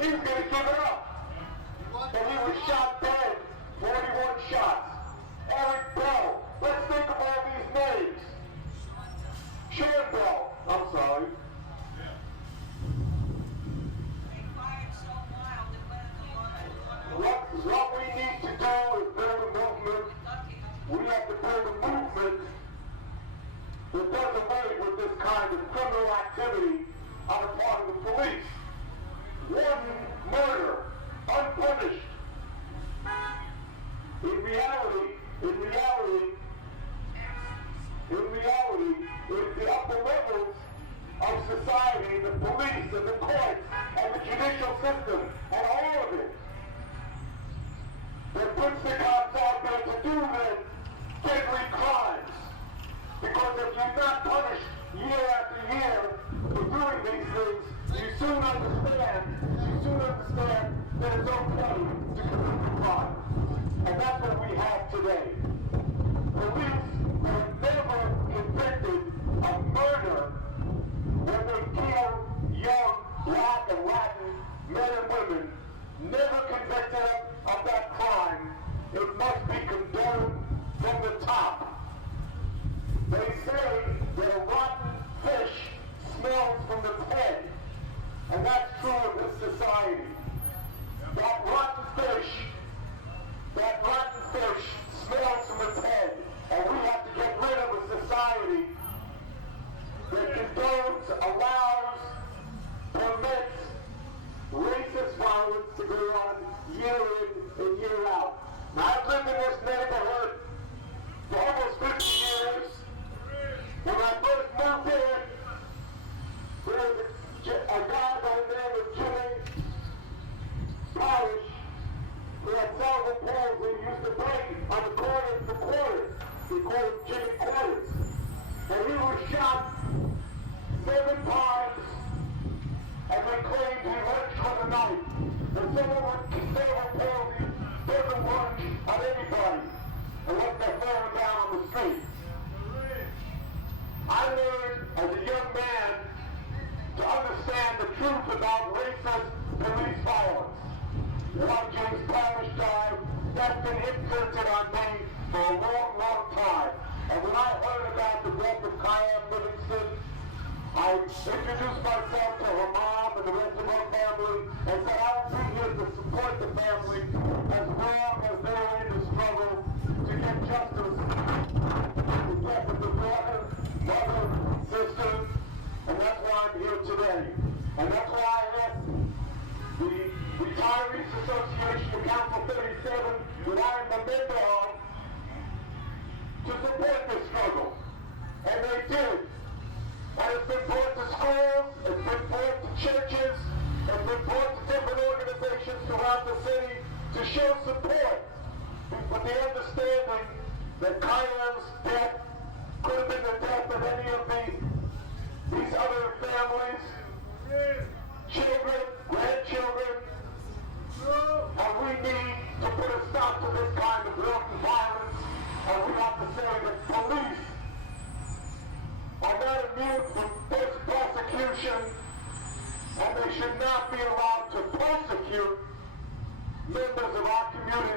He was going to give it up. But he was shot dead, 41 shots. Eric Bell. Let's think of all these names. Sean Bell. I'm sorry. What we need to do is build a movement. We have to build a movement that does away with this kind of criminal activity on the part of the police. One murder, unpunished. In reality, it's the upper levels of society, the police and the courts and the judicial system and all of it that puts the cops out there to do the deadly crimes. Because if you're not punished year after year for doing these things, you soon understand that it's okay to commit the crime. And that's what we have today. Police have never convicted of murder when they kill young black and Latin men and women. Never convicted of that crime. It must be condoned from the top. They say that a rotten fish smells from the head, and that's true of this society. That rotten fish smells from its head, and we have to get rid of a society that condones, allows, permits racist violence to go on year in and year out. Now, I've lived in this neighborhood for almost 50 years. When I first moved in, there was a guy by the name of Jimmy Parrish who had cerebral palsy. He used to play on the corners for quarters. We called him Jimmy Quarters. And he was shot 7 times, and they claimed he lurched with a knife. And someone with cerebral palsy doesn't lurch on anybody unless they're falling down on the street. I learned as a young man to understand the truth about racist police violence. Why James Parrish died, that's been imprinted on me for a long, long time. And when I heard about the death of Kyam Livingston, I introduced myself to her mom and the rest of her family and said I will be here to support the family as long as they are in the struggle to get justice. The death of the brother, mother, sister, and that's why I'm here today. And that's why I asked the Retirees Association of Council 37 that I am a member of to support this struggle. And they did. And it's been brought to schools, it's been brought to churches, it's been brought to different organizations throughout the city to show support with the understanding that Kyam's death could have been the death of any of these other families, children, grandchildren, and we need to put a stop to this kind of blatant violence, and we have to say that police are not immune from prosecution, and they should not be allowed to prosecute members of our community.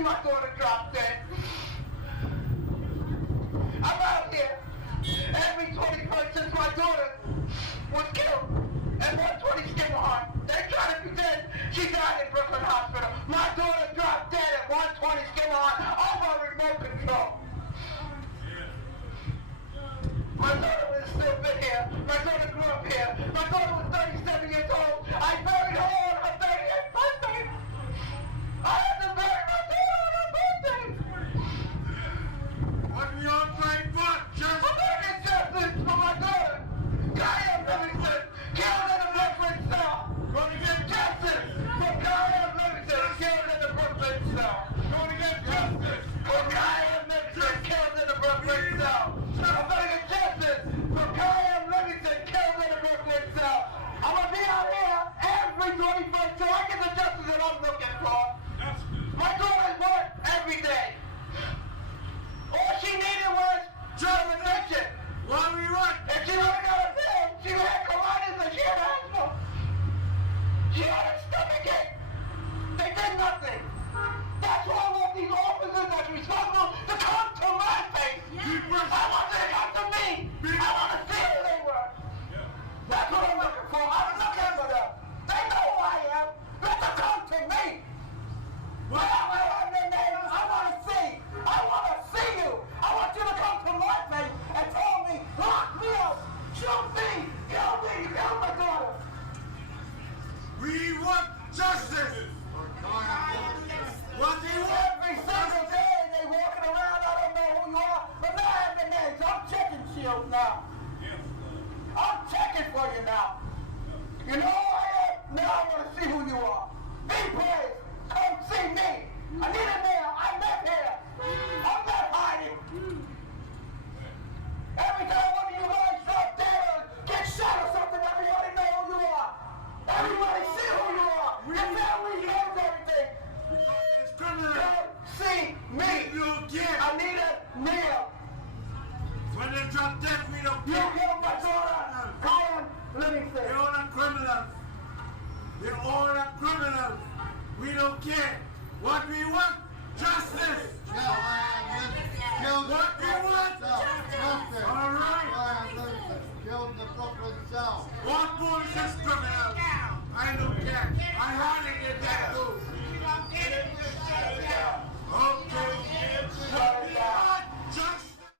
see my daughter drop dead. I'm out here every 21st since my daughter was killed at 120 Skimmerhorn. They try to pretend she died in Brooklyn Hospital. My daughter dropped dead at 120 Skimmerhorn over remote control. My daughter would have still been here. My daughter grew up here. My daughter was 37 years old. I buried her on her 38th birthday. I had to bury my daughter on her birthday. What we all trying for? Just I'm gonna get justice for my daughter. Kyam Livingston, killed in a Brooklyn cell. gonna get Justice for Kyam Livingston, killed in the Brooklyn cell. gonna get justice. For Kyam Livingston, killed in the Brooklyn cell. I'm gonna get justice for Kyam Livingston, killed in the Brooklyn cell. I'm gonna be out here every 21st till I get the justice that I'm looking for. My daughter worked every day. All she needed was jurisdiction. What we want? If she would have got a pill, she would have colitis and she had asthma. She had a stomachache. They did nothing. That's why I want these officers that's responsible to come to my face. I want them to come to me. I want to see who they were. That's what I'm looking for. I'm looking for them. They know who I am. Let them come to me. When I have their names, I want to see. I want to see you. I want you to come to my face and tell me, lock me up, shoot me, kill my daughter. We want justice. What they want? Every single day they walking around, I don't know who you are, but now I have the names. I'm checking shields now. I'm checking for you now. You know who I am? Now I want to see who you are. Be brave. Come see me. I need a nail. I live here. I'm not hiding. Every time one of you guys drop dead or get shot or something, everybody know who you are. Everybody see who you are. Your family knows everything. It's criminal. Come see me. You get. I need a nail. When they drop dead, we don't You care. killed my daughter. Kyam Livingston. They're all the criminals. They're all the criminals. We don't care. What we want? Justice.